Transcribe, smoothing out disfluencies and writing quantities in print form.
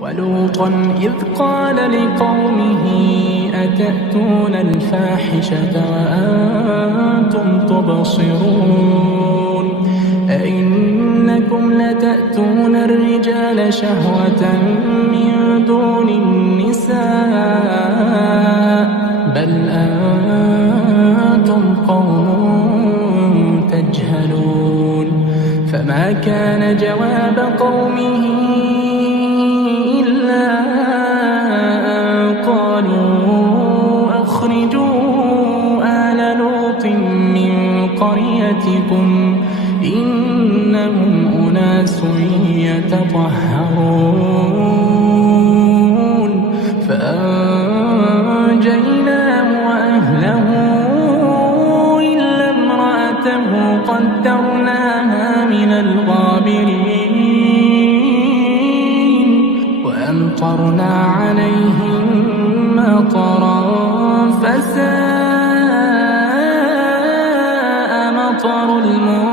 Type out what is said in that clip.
ولوطا إذ قال لقومه أتأتون الفاحشة وأنتم تبصرون أئنكم لتأتون الرجال شهوة من دون النساء بل أنتم قوم تجهلون فما كان جواب قومه إلا أن قالوا أخرجوا آل لوط من قريتكم إنهم أناس يتطهرون فأنجيناه وأهله إلا امرأته قدرناها من الغابرين وأمطرنا عليهم مطرا فساء مطر المنذرين